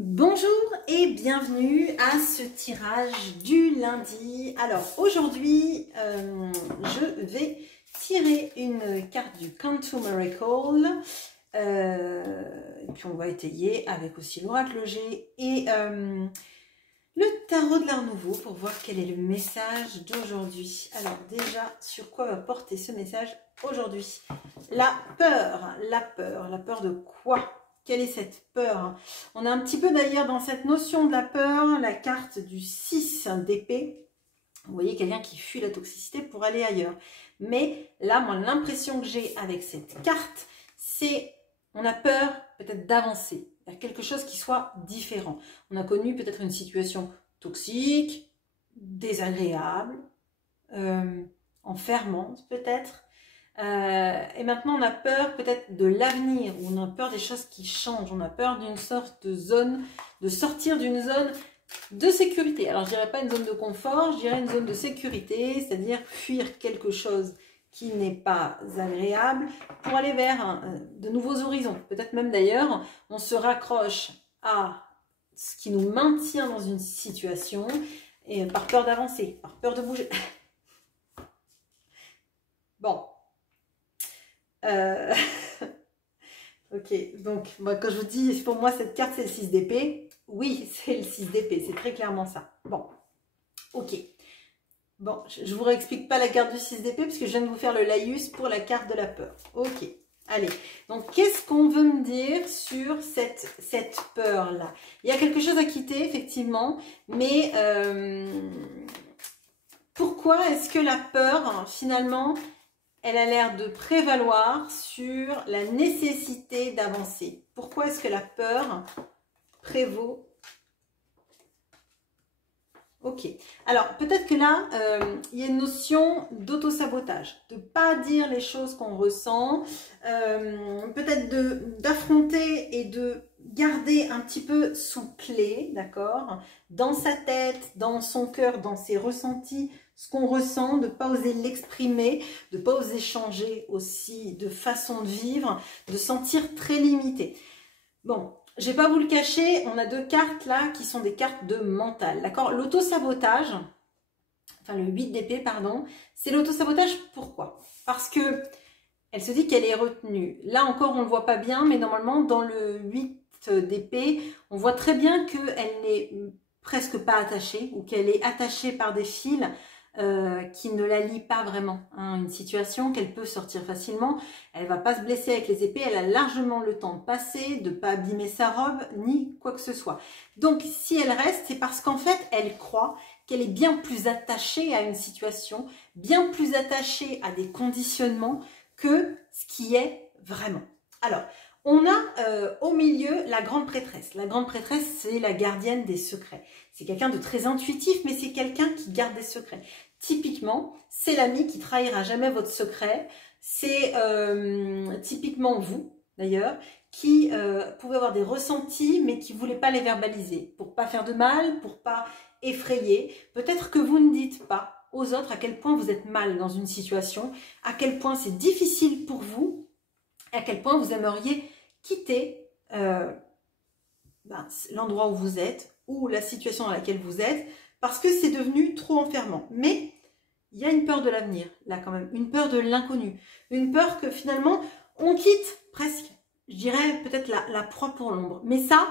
Bonjour et bienvenue à ce tirage du lundi. Alors aujourd'hui, je vais tirer une carte du Come to Miracle. Et puis on va étayer avec aussi l'oracle G et le tarot de l'Art Nouveau pour voir quel est le message d'aujourd'hui. Alors déjà, sur quoi va porter ce message aujourd'hui? La peur, la peur. La peur de quoi? Quelle est cette peur? On a un petit peu d'ailleurs dans cette notion de la peur, la carte du 6 d'épée. Vous voyez quelqu'un qui fuit la toxicité pour aller ailleurs. Mais là, moi, l'impression que j'ai avec cette carte, c'est on a peur peut-être d'avancer vers quelque chose qui soit différent. On a connu peut-être une situation toxique, désagréable, enfermante peut-être. Et maintenant on a peur peut-être de l'avenir, ou on a peur des choses qui changent, on a peur d'une sorte de zone, de sortir d'une zone de sécurité. Alors je dirais pas une zone de confort, je dirais une zone de sécurité, c'est-à-dire fuir quelque chose qui n'est pas agréable pour aller vers de nouveaux horizons. Peut-être même d'ailleurs on se raccroche à ce qui nous maintient dans une situation et par peur d'avancer, par peur de bouger. Bon. Ok, donc moi, quand je vous dis, pour moi cette carte c'est le 6 d'épée, oui c'est le 6 d'épée, c'est très clairement ça. Bon, ok. Bon, je vous réexplique pas la carte du 6 d'épée parce que je viens de vous faire le laïus pour la carte de la peur. Ok, allez. Donc qu'est-ce qu'on veut me dire sur cette peur-là? Il y a quelque chose à quitter effectivement, mais pourquoi est-ce que la peur finalement elle a l'air de prévaloir sur la nécessité d'avancer? Pourquoi est-ce que la peur prévaut? Ok. Alors, peut-être que là, il y a une notion d'auto-sabotage. De ne pas dire les choses qu'on ressent. Peut-être d'affronter et de garder un petit peu sous clé, d'accord? Dans sa tête, dans son cœur, dans ses ressentis, ce qu'on ressent, de ne pas oser l'exprimer, de ne pas oser changer aussi de façon de vivre, de sentir très limité. Bon, je ne vais pas vous le cacher, on a deux cartes là qui sont des cartes de mental, d'accord? L'auto-sabotage, enfin le 8 d'épée, pardon, c'est l'auto-sabotage, pourquoi? Parce que elle se dit qu'elle est retenue. Là encore, on ne le voit pas bien, mais normalement, dans le 8 d'épée, on voit très bien qu'elle n'est presque pas attachée, ou qu'elle est attachée par des fils qui ne la lient pas vraiment. Hein, une situation qu'elle peut sortir facilement. Elle ne va pas se blesser avec les épées, elle a largement le temps de passer, de ne pas abîmer sa robe, ni quoi que ce soit. Donc, si elle reste, c'est parce qu'en fait, elle croit qu'elle est bien plus attachée à une situation, bien plus attachée à des conditionnements que ce qui est vraiment. Alors, on a au milieu la grande prêtresse. La grande prêtresse, c'est la gardienne des secrets. C'est quelqu'un de très intuitif, mais c'est quelqu'un qui garde des secrets. Typiquement, c'est l'ami qui trahira jamais votre secret. C'est typiquement vous, d'ailleurs, qui pouvez avoir des ressentis, mais qui ne voulez pas les verbaliser. Pour pas faire de mal, pour pas effrayer. Peut-être que vous ne dites pas aux autres à quel point vous êtes mal dans une situation, à quel point c'est difficile pour vous, à quel point vous aimeriez quitter l'endroit où vous êtes ou la situation dans laquelle vous êtes parce que c'est devenu trop enfermant. Mais il y a une peur de l'avenir, là quand même, une peur de l'inconnu, une peur que finalement on quitte presque, je dirais peut-être la proie pour l'ombre. Mais ça,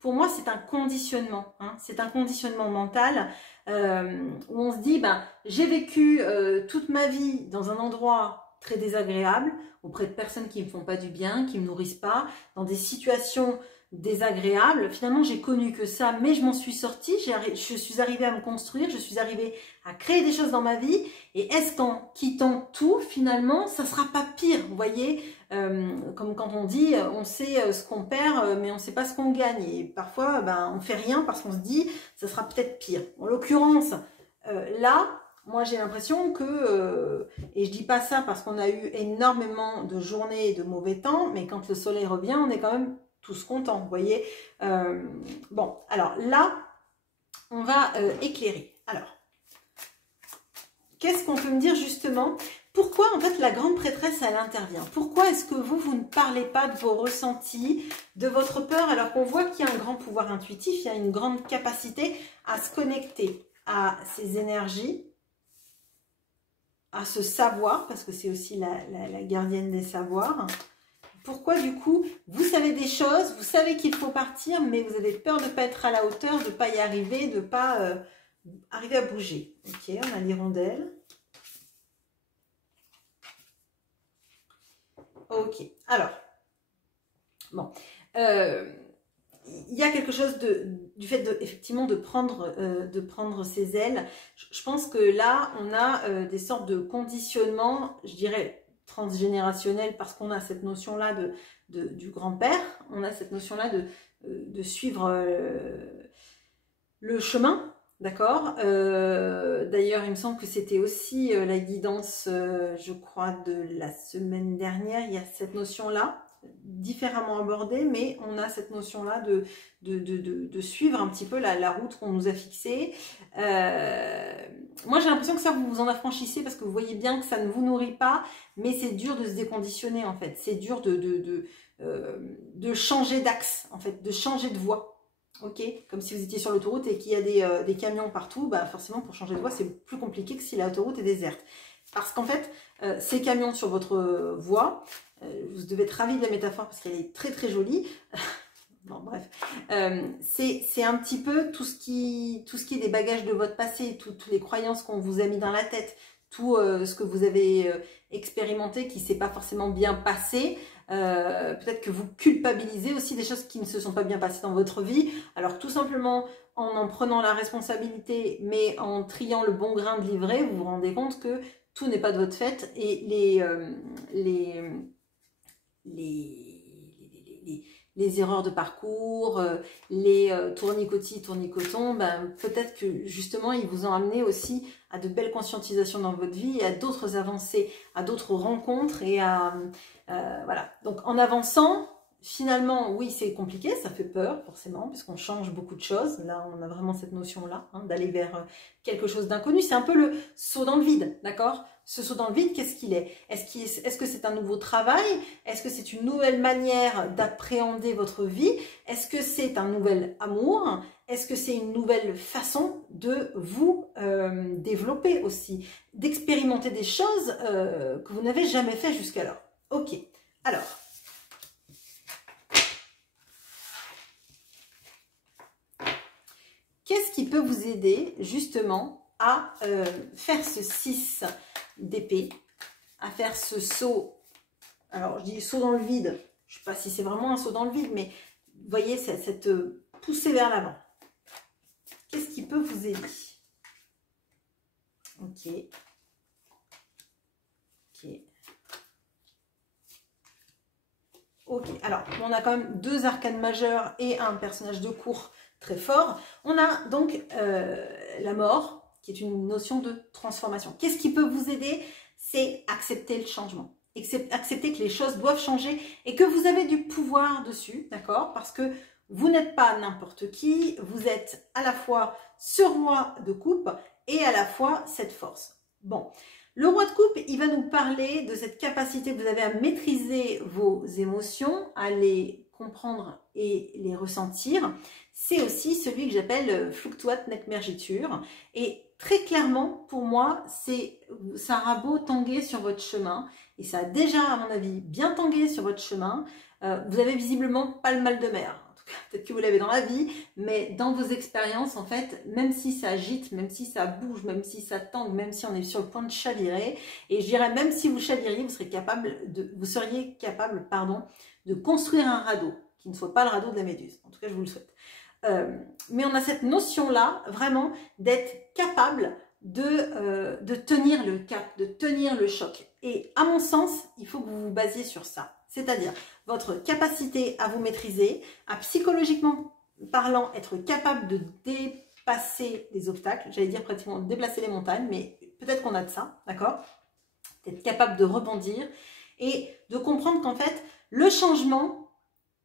pour moi, c'est un conditionnement, hein, c'est un conditionnement mental où on se dit, j'ai vécu toute ma vie dans un endroit très désagréable, auprès de personnes qui ne me font pas du bien, qui ne me nourrissent pas, dans des situations désagréables. Finalement, j'ai connu que ça, mais je m'en suis sortie, je suis arrivée à me construire, je suis arrivée à créer des choses dans ma vie. Et est-ce qu'en quittant tout, finalement, ça ne sera pas pire? Vous voyez, comme quand on dit, on sait ce qu'on perd, mais on ne sait pas ce qu'on gagne. Et parfois, on ne fait rien parce qu'on se dit, ça sera peut-être pire. En l'occurrence, là, moi j'ai l'impression que, et je dis pas ça parce qu'on a eu énormément de journées de mauvais temps, mais quand le soleil revient, on est quand même tous contents, vous voyez. Bon, alors là, on va éclairer. Alors, qu'est-ce qu'on peut me dire justement Pourquoi en fait la grande prêtresse elle intervient? Pourquoi est-ce que vous ne parlez pas de vos ressentis, de votre peur, alors qu'on voit qu'il y a un grand pouvoir intuitif, il y a une grande capacité à se connecter à ces énergies, à ce savoir, parce que c'est aussi la gardienne des savoirs. Pourquoi du coup, vous savez des choses, vous savez qu'il faut partir, mais vous avez peur de ne pas être à la hauteur, de ne pas y arriver, de ne pas arriver à bouger. Ok, on a l'hirondelle. Ok, alors, bon, il y a quelque chose du fait effectivement de prendre ses ailes. Je pense que là, on a des sortes de conditionnements, je dirais, transgénérationnels, parce qu'on a cette notion-là du grand-père, on a cette notion-là de suivre le chemin. D'accord. D'ailleurs, il me semble que c'était aussi la guidance, je crois, de la semaine dernière. Il y a cette notion-là, différemment abordée, mais on a cette notion-là de suivre un petit peu la route qu'on nous a fixée. Moi, j'ai l'impression que ça, vous vous en affranchissez parce que vous voyez bien que ça ne vous nourrit pas, mais c'est dur de se déconditionner, en fait. C'est dur de changer d'axe, en fait, de changer de voie. Ok, comme si vous étiez sur l'autoroute et qu'il y a des camions partout, bah forcément pour changer de voie c'est plus compliqué que si l'autoroute est déserte. Parce qu'en fait, ces camions sur votre voie, vous devez être ravis de la métaphore parce qu'elle est très très jolie. Bon bref, c'est un petit peu tout ce qui est des bagages de votre passé, toutes les croyances qu'on vous a mis dans la tête, tout ce que vous avez expérimenté qui ne s'est pas forcément bien passé. Peut-être que vous culpabilisez aussi des choses qui ne se sont pas bien passées dans votre vie. Alors tout simplement en prenant la responsabilité, mais en triant le bon grain de livret, vous vous rendez compte que tout n'est pas de votre fait et les erreurs de parcours, les tournicotis, tournicotons, ben, peut-être que justement ils vous ont amené aussi à de belles conscientisations dans votre vie et à d'autres avancées, à d'autres rencontres et à voilà. Donc en avançant, finalement, oui c'est compliqué, ça fait peur forcément puisqu'on change beaucoup de choses. Là on a vraiment cette notion-là hein, d'aller vers quelque chose d'inconnu. C'est un peu le saut dans le vide, d'accord? Ce saut dans le vide, qu'est-ce qu'il est? Est-ce que c'est un nouveau travail? Est-ce que c'est une nouvelle manière d'appréhender votre vie? Est-ce que c'est un nouvel amour? Est-ce que c'est une nouvelle façon de vous développer aussi? D'expérimenter des choses que vous n'avez jamais fait jusqu'alors. Ok, alors... Qu'est-ce qui peut vous aider justement à faire ce 6 d'épée, à faire ce saut, alors je dis saut dans le vide, je ne sais pas si c'est vraiment un saut dans le vide, mais vous voyez cette poussée vers l'avant. Qu'est-ce qui peut vous aider? Ok. Ok. Ok, alors on a quand même 2 arcanes majeures et un personnage de cour très fort. On a donc la mort, qui est une notion de transformation. Qu'est-ce qui peut vous aider? C'est accepter le changement. Accepter que les choses doivent changer et que vous avez du pouvoir dessus, d'accord? Parce que vous n'êtes pas n'importe qui, vous êtes à la fois ce roi de coupe et à la fois cette force. Bon, le roi de coupe, il va nous parler de cette capacité que vous avez à maîtriser vos émotions, à les comprendre et les ressentir. C'est aussi celui que j'appelle fluctuat nec mergitur. Et très clairement, pour moi, ça aura beau tanguer sur votre chemin. Et ça a déjà, à mon avis, bien tangué sur votre chemin. Vous avez visiblement pas le mal de mer. Peut-être que vous l'avez dans la vie, mais dans vos expériences, en fait, même si ça agite, même si ça bouge, même si ça tangue, même si on est sur le point de chavirer, et je dirais même si vous chaviriez, vous seriez capable, de construire un radeau, qui ne soit pas le radeau de la Méduse. En tout cas, je vous le souhaite. Mais on a cette notion-là, vraiment, d'être capable de tenir le cap, de tenir le choc. Et à mon sens, il faut que vous vous basiez sur ça. C'est-à-dire votre capacité à vous maîtriser, à psychologiquement parlant, être capable de dépasser les obstacles, j'allais dire pratiquement déplacer les montagnes, mais peut-être qu'on a de ça, d'accord? D'être capable de rebondir et de comprendre qu'en fait, le changement,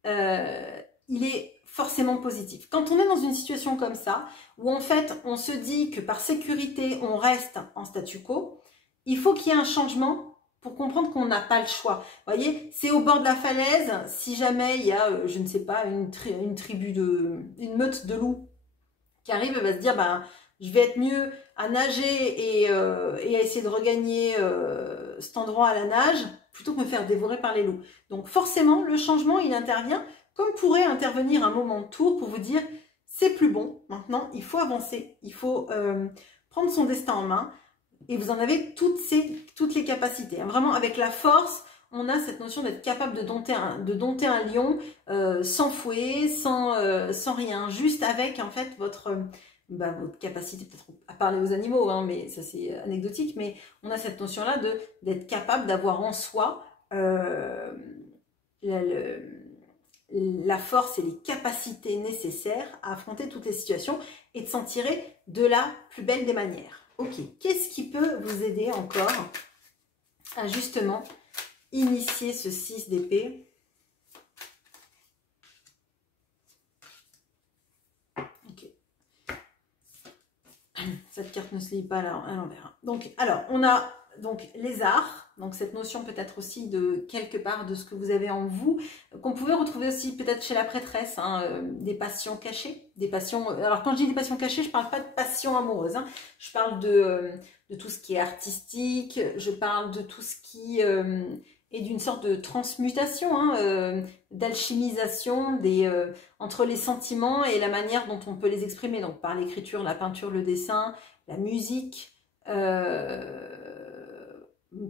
il est forcément positif. Quand on est dans une situation comme ça, où en fait, on se dit que par sécurité, on reste en statu quo, il faut qu'il y ait un changement pour comprendre qu'on n'a pas le choix. Vous voyez, c'est au bord de la falaise, si jamais il y a, je ne sais pas, une meute de loups qui arrive, elle va se dire, ben, je vais être mieux à nager et à essayer de regagner cet endroit à la nage, plutôt que me faire dévorer par les loups. Donc forcément, le changement, il intervient, comme pourrait intervenir un moment de tour pour vous dire, c'est plus bon, maintenant, il faut avancer, il faut prendre son destin en main, et vous en avez toutes les capacités. Vraiment, avec la force, on a cette notion d'être capable de dompter un lion sans fouet, sans rien, juste avec en fait votre capacité peut-être à parler aux animaux, hein, mais ça c'est anecdotique, mais on a cette notion-là d'être capable d'avoir en soi la force et les capacités nécessaires à affronter toutes les situations et de s'en tirer de la plus belle des manières. Ok, qu'est-ce qui peut vous aider encore à justement initier ce 6 d'épée? Ok. Cette carte ne se lit pas à l'envers. Donc, alors, on a donc les arts. Donc, cette notion peut-être aussi de quelque part de ce que vous avez en vous, qu'on pouvait retrouver aussi peut-être chez la prêtresse, hein, des passions cachées. Des passions. Alors, quand je dis des passions cachées, je ne parle pas de passion amoureuse. Hein, je parle de tout ce qui est artistique. Je parle de tout ce qui est d'une sorte de transmutation, hein, d'alchimisation entre les sentiments et la manière dont on peut les exprimer. Donc, par l'écriture, la peinture, le dessin, la musique,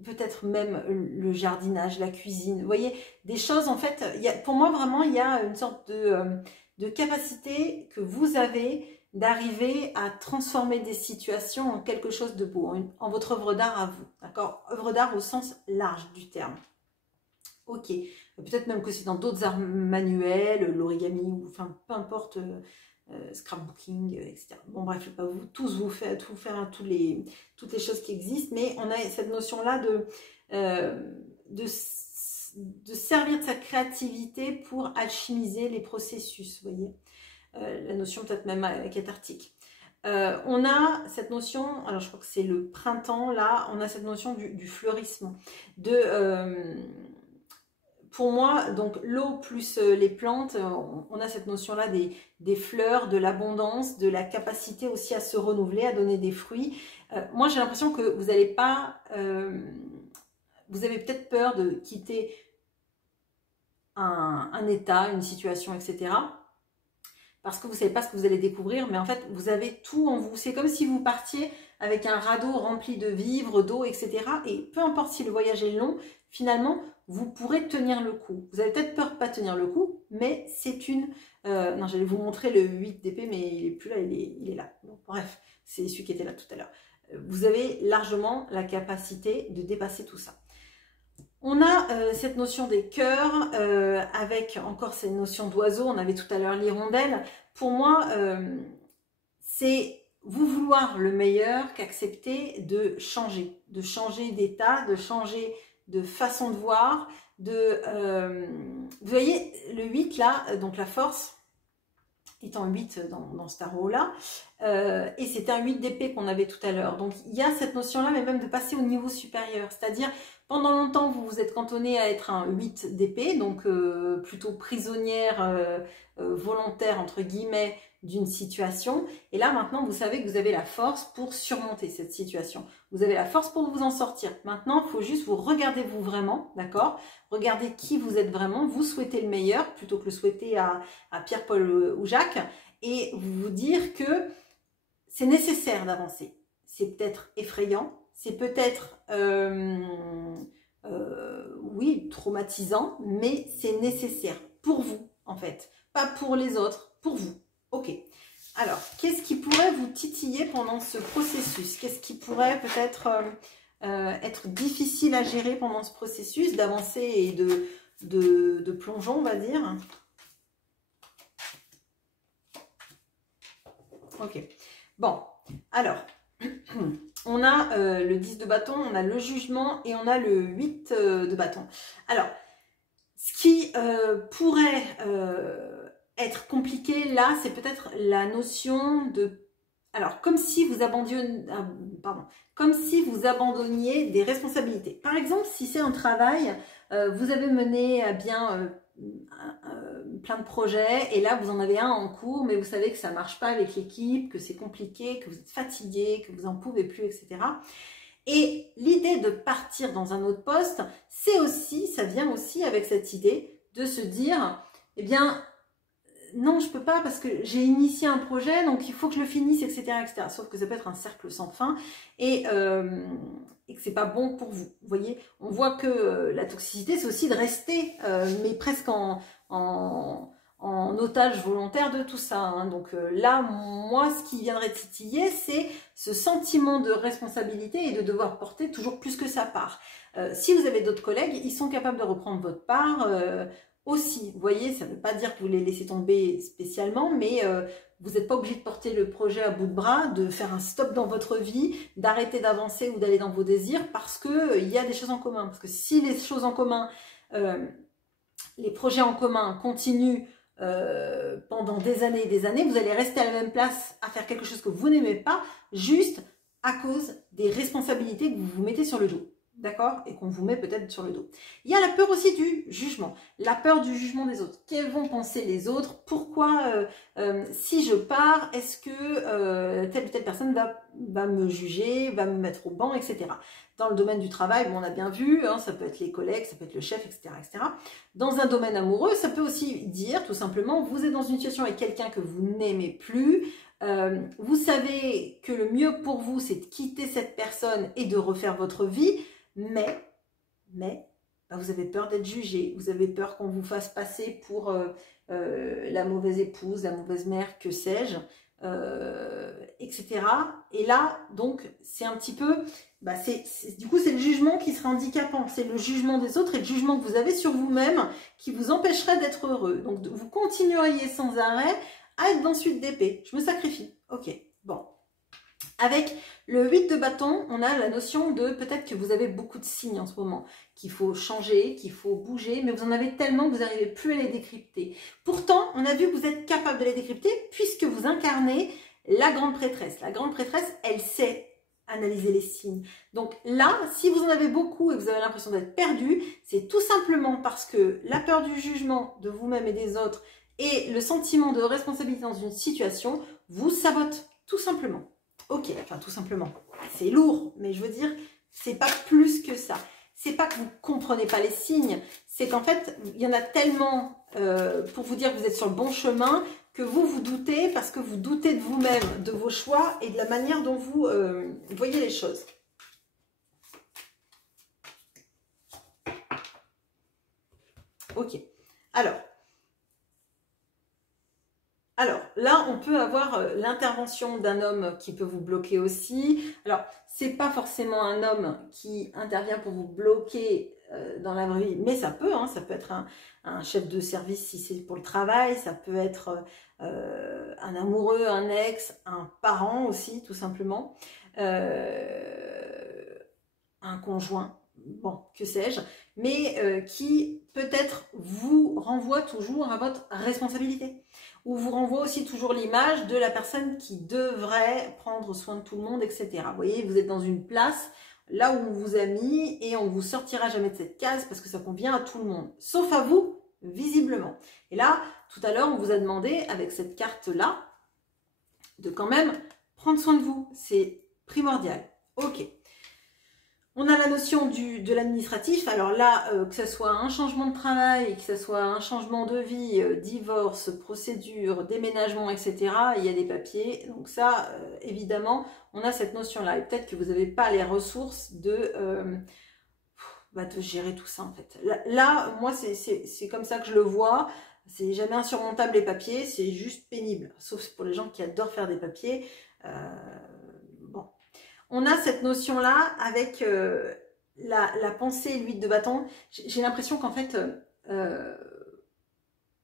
peut-être même le jardinage, la cuisine. Vous voyez, des choses, en fait, pour moi, vraiment, il y a une sorte de capacité que vous avez d'arriver à transformer des situations en quelque chose de beau, en votre œuvre d'art à vous. D'accord? Œuvre d'art au sens large du terme. Ok. Peut-être même que c'est dans d'autres arts manuels, l'origami, ou enfin, peu importe... scrapbooking, etc. Bon bref, je ne vais pas vous faire toutes les choses qui existent, mais on a cette notion-là de servir de sa créativité pour alchimiser les processus, vous voyez, la notion peut-être même cathartique. On a cette notion, alors je crois que c'est le printemps, là, on a cette notion du fleurisme, pour moi, donc l'eau plus les plantes, on a cette notion-là des fleurs, de l'abondance, de la capacité aussi à se renouveler, à donner des fruits. Moi, j'ai l'impression que vous n'allez pas... vous avez peut-être peur de quitter un état, une situation, etc. Parce que vous ne savez pas ce que vous allez découvrir, mais en fait, vous avez tout en vous. C'est comme si vous partiez avec un radeau rempli de vivres, d'eau, etc. Et peu importe si le voyage est long, finalement, vous pourrez tenir le coup. Vous avez peut-être peur de ne pas tenir le coup, mais c'est une... non, j'allais vous montrer le 8 d'épée, mais il n'est plus là, il est là. Bon, bref, c'est celui qui était là tout à l'heure. Vous avez largement la capacité de dépasser tout ça. On a cette notion des cœurs, avec encore cette notion d'oiseau, on avait tout à l'heure l'hirondelle. Pour moi, c'est vous vouloir le meilleur qu'accepter de changer d'état, de changer de façon de voir. Vous voyez, le 8 là, donc la force, étant 8 dans ce tarot-là, et c'était un 8 d'épée qu'on avait tout à l'heure. Donc il y a cette notion-là, mais même de passer au niveau supérieur, c'est-à-dire pendant longtemps, vous vous êtes cantonné à être un 8 d'épée, donc plutôt prisonnière volontaire, entre guillemets, d'une situation. Et là, maintenant, vous savez que vous avez la force pour surmonter cette situation. Vous avez la force pour vous en sortir. Maintenant, il faut juste vous regarder vous vraiment, d'accord? Regardez qui vous êtes vraiment, vous souhaitez le meilleur, plutôt que le souhaiter à Pierre, Paul ou Jacques, et vous dire que c'est nécessaire d'avancer. C'est peut-être effrayant, c'est peut-être, oui, traumatisant, mais c'est nécessaire pour vous, en fait. Pas pour les autres, pour vous. Ok. Alors, qu'est-ce qui pourrait vous titiller pendant ce processus? Qu'est-ce qui pourrait peut-être être difficile à gérer pendant ce processus d'avancer et de plongeon, on va dire? Ok. Bon, alors... On a le 10 de bâton, on a le jugement et on a le 8 de bâton. Alors, ce qui pourrait être compliqué là, c'est peut-être la notion de alors, comme si vous abandonniez, comme si vous abandonniez des responsabilités. Par exemple, si c'est un travail, vous avez mené à bien plein de projets et là, vous en avez un en cours, mais vous savez que ça ne marche pas avec l'équipe, que c'est compliqué, que vous êtes fatigué, que vous n'en pouvez plus, etc. Et l'idée de partir dans un autre poste, c'est aussi, ça vient aussi avec cette idée de se dire, eh bien, non, je peux pas parce que j'ai initié un projet, donc il faut que je le finisse, etc., etc. Sauf que ça peut être un cercle sans fin et que c'est pas bon pour vous. Vous voyez, on voit que la toxicité, c'est aussi de rester, mais presque en otage volontaire de tout ça. Hein. Donc là, moi, ce qui viendrait de titiller, c'est ce sentiment de responsabilité et de devoir porter toujours plus que sa part. Si vous avez d'autres collègues, ils sont capables de reprendre votre part aussi. Vous voyez, ça ne veut pas dire que vous les laissez tomber spécialement, mais vous n'êtes pas obligé de porter le projet à bout de bras, de faire un stop dans votre vie, d'arrêter d'avancer ou d'aller dans vos désirs parce qu'il y a des choses en commun. Parce que si les choses en commun, les projets en commun continuent pendant des années, vous allez rester à la même place à faire quelque chose que vous n'aimez pas, juste à cause des responsabilités que vous vous mettez sur le dos. D'accord? Et qu'on vous met peut-être sur le dos. Il y a la peur aussi du jugement. La peur du jugement des autres. Qu'elles vont penser les autres? Pourquoi, si je pars, est-ce que telle ou telle personne va me juger, va me mettre au banc, etc. Dans le domaine du travail, bon, on a bien vu, hein, ça peut être les collègues, ça peut être le chef, etc., etc. Dans un domaine amoureux, ça peut aussi dire, tout simplement, vous êtes dans une situation avec quelqu'un que vous n'aimez plus, vous savez que le mieux pour vous, c'est de quitter cette personne et de refaire votre vie, mais vous avez peur d'être jugé, vous avez peur qu'on vous fasse passer pour la mauvaise épouse, la mauvaise mère, que sais-je, etc. Et là, donc, c'est un petit peu, du coup, c'est le jugement qui sera handicapant, c'est le jugement des autres et le jugement que vous avez sur vous-même qui vous empêcherait d'être heureux. Donc, vous continueriez sans arrêt à être dans suite d'épée. Je me sacrifie. Ok, bon. Avec le 8 de bâton, on a la notion de peut-être que vous avez beaucoup de signes en ce moment, qu'il faut changer, qu'il faut bouger, mais vous en avez tellement que vous n'arrivez plus à les décrypter. Pourtant, on a vu que vous êtes capable de les décrypter puisque vous incarnez la grande prêtresse. La grande prêtresse, elle sait analyser les signes. Donc là, si vous en avez beaucoup et que vous avez l'impression d'être perdu, c'est tout simplement parce que la peur du jugement de vous-même et des autres et le sentiment de responsabilité dans une situation vous sabotent, tout simplement. Ok, enfin tout simplement, c'est lourd, mais je veux dire, c'est pas plus que ça. C'est pas que vous comprenez pas les signes, c'est qu'en fait, il y en a tellement pour vous dire que vous êtes sur le bon chemin, que vous doutez parce que vous doutez de vous-même, de vos choix et de la manière dont vous voyez les choses. Ok, alors, là, on peut avoir l'intervention d'un homme qui peut vous bloquer aussi. Alors, c'est pas forcément un homme qui intervient pour vous bloquer dans la vraie vie, mais ça peut être un chef de service si c'est pour le travail, ça peut être un amoureux, un ex, un parent aussi, tout simplement, un conjoint, bon, que sais-je, mais qui peut-être vous renvoie toujours à votre responsabilité. Ou vous renvoie aussi toujours l'image de la personne qui devrait prendre soin de tout le monde, etc. Vous voyez, vous êtes dans une place là où on vous a mis et on vous sortira jamais de cette case parce que ça convient à tout le monde, sauf à vous, visiblement. Et là, tout à l'heure, on vous a demandé, avec cette carte-là, de quand même prendre soin de vous. C'est primordial. Ok. On a la notion de l'administratif, alors là, que ce soit un changement de travail, que ce soit un changement de vie, divorce, procédure, déménagement, etc., il y a des papiers. Donc ça, évidemment, on a cette notion-là. Et peut-être que vous n'avez pas les ressources de gérer tout ça, en fait. Là moi, c'est comme ça que je le vois. C'est jamais insurmontable les papiers, c'est juste pénible. Sauf pour les gens qui adorent faire des papiers. Bon. On a cette notion-là avec la pensée, l'huile de bâton. J'ai l'impression qu'en fait,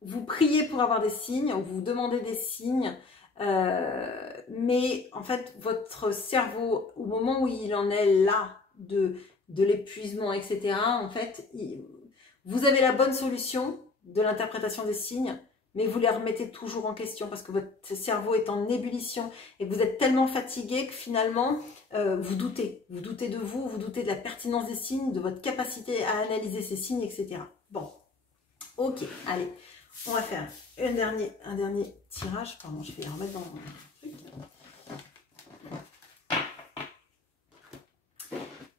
vous priez pour avoir des signes, vous demandez des signes, mais en fait, votre cerveau, au moment où il en est là, de l'épuisement, etc., en fait, vous avez la bonne solution de l'interprétation des signes, mais vous les remettez toujours en question parce que votre cerveau est en ébullition et que vous êtes tellement fatigué que finalement, vous doutez. Vous doutez de vous, vous doutez de la pertinence des signes, de votre capacité à analyser ces signes, etc. Bon, ok, allez, on va faire un dernier tirage. Pardon, je vais les remettre dans mon truc.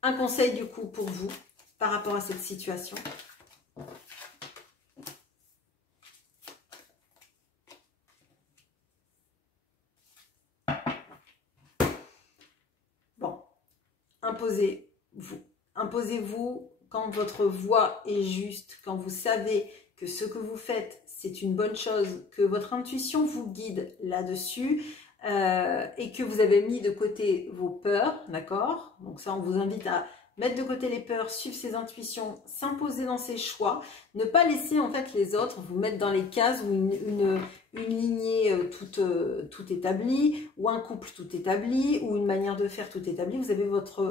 Un conseil du coup pour vous par rapport à cette situation. Bon, imposez-vous. Imposez-vous quand votre voix est juste, quand vous savez que ce que vous faites, c'est une bonne chose, que votre intuition vous guide là-dessus et que vous avez mis de côté vos peurs, d'accord? Donc ça, on vous invite à mettre de côté les peurs, suivre ses intuitions, s'imposer dans ses choix, ne pas laisser en fait les autres vous mettre dans les cases ou une lignée toute établie, ou un couple tout établi, ou une manière de faire tout établie. Vous avez votre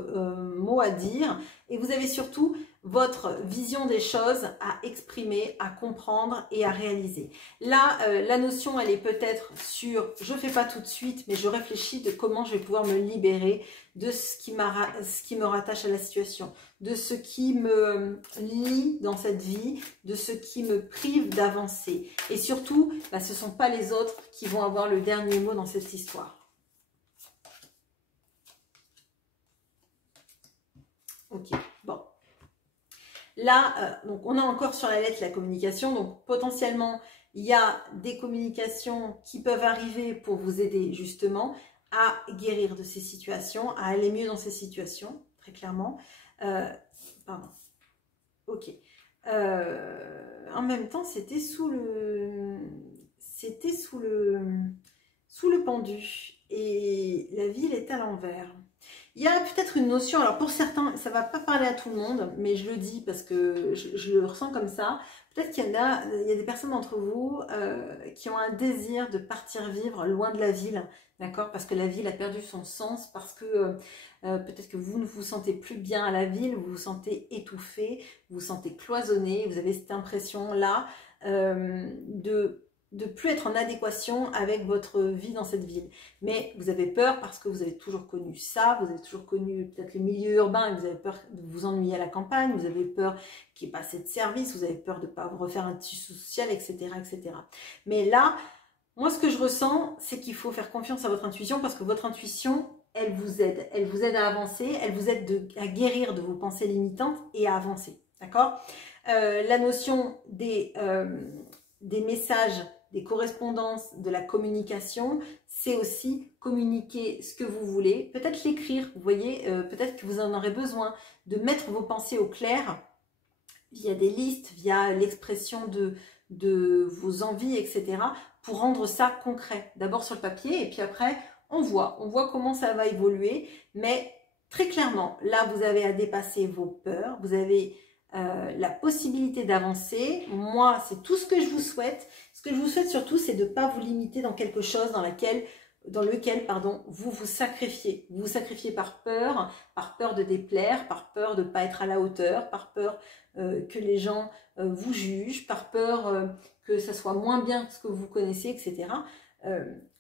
mot à dire et vous avez surtout votre vision des choses à exprimer, à comprendre et à réaliser. Là, la notion, elle est peut-être sur « je ne fais pas tout de suite, mais je réfléchis de comment je vais pouvoir me libérer de ce qui me rattache à la situation, de ce qui me lie dans cette vie, de ce qui me prive d'avancer. Et surtout, bah, ce ne sont pas les autres qui vont avoir le dernier mot dans cette histoire. » Ok, bon. Là, donc on est encore sur la lettre la communication, donc potentiellement il y a des communications qui peuvent arriver pour vous aider justement à guérir de ces situations, à aller mieux dans ces situations, très clairement. Pardon. Ok. En même temps, c'était sous le pendu et la ville est à l'envers. Il y a peut-être une notion, alors pour certains, ça ne va pas parler à tout le monde, mais je le dis parce que je le ressens comme ça. Peut-être qu'il y a des personnes d'entre vous qui ont un désir de partir vivre loin de la ville, d'accord? Parce que la ville a perdu son sens, parce que peut-être que vous ne vous sentez plus bien à la ville, vous vous sentez étouffé, vous vous sentez cloisonné, vous avez cette impression-là de plus être en adéquation avec votre vie dans cette ville. Mais vous avez peur parce que vous avez toujours connu ça, vous avez toujours connu peut-être les milieux urbains, et vous avez peur de vous ennuyer à la campagne, vous avez peur qu'il n'y ait pas assez de services, vous avez peur de ne pas refaire un tissu social, etc., etc. Mais là, moi ce que je ressens, c'est qu'il faut faire confiance à votre intuition parce que votre intuition, elle vous aide à avancer, elle vous aide à guérir de vos pensées limitantes et à avancer, d'accord? La notion des messages, des correspondances, de la communication, c'est aussi communiquer ce que vous voulez, peut-être l'écrire, vous voyez, peut-être que vous en aurez besoin de mettre vos pensées au clair via des listes, via l'expression de vos envies, etc. pour rendre ça concret, d'abord sur le papier et puis après on voit comment ça va évoluer, mais très clairement, là vous avez à dépasser vos peurs, vous avez la possibilité d'avancer. Moi, c'est tout ce que je vous souhaite. Ce que je vous souhaite surtout, c'est de ne pas vous limiter dans quelque chose dans lequel vous vous sacrifiez. Vous vous sacrifiez par peur de déplaire, par peur de ne pas être à la hauteur, par peur que les gens vous jugent, par peur que ça soit moins bien que ce que vous connaissez, etc.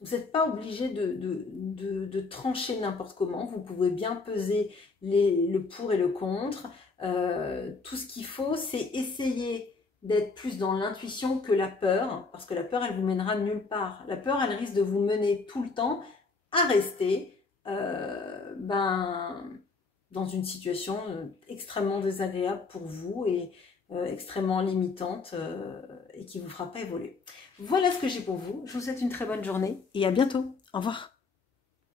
Vous n'êtes pas obligé de trancher n'importe comment. Vous pouvez bien peser le pour et le contre. Tout ce qu'il faut, c'est essayer d'être plus dans l'intuition que la peur, parce que la peur, elle vous mènera nulle part. La peur, elle risque de vous mener tout le temps à rester dans une situation extrêmement désagréable pour vous et extrêmement limitante et qui ne vous fera pas évoluer. Voilà ce que j'ai pour vous. Je vous souhaite une très bonne journée et à bientôt. Au revoir.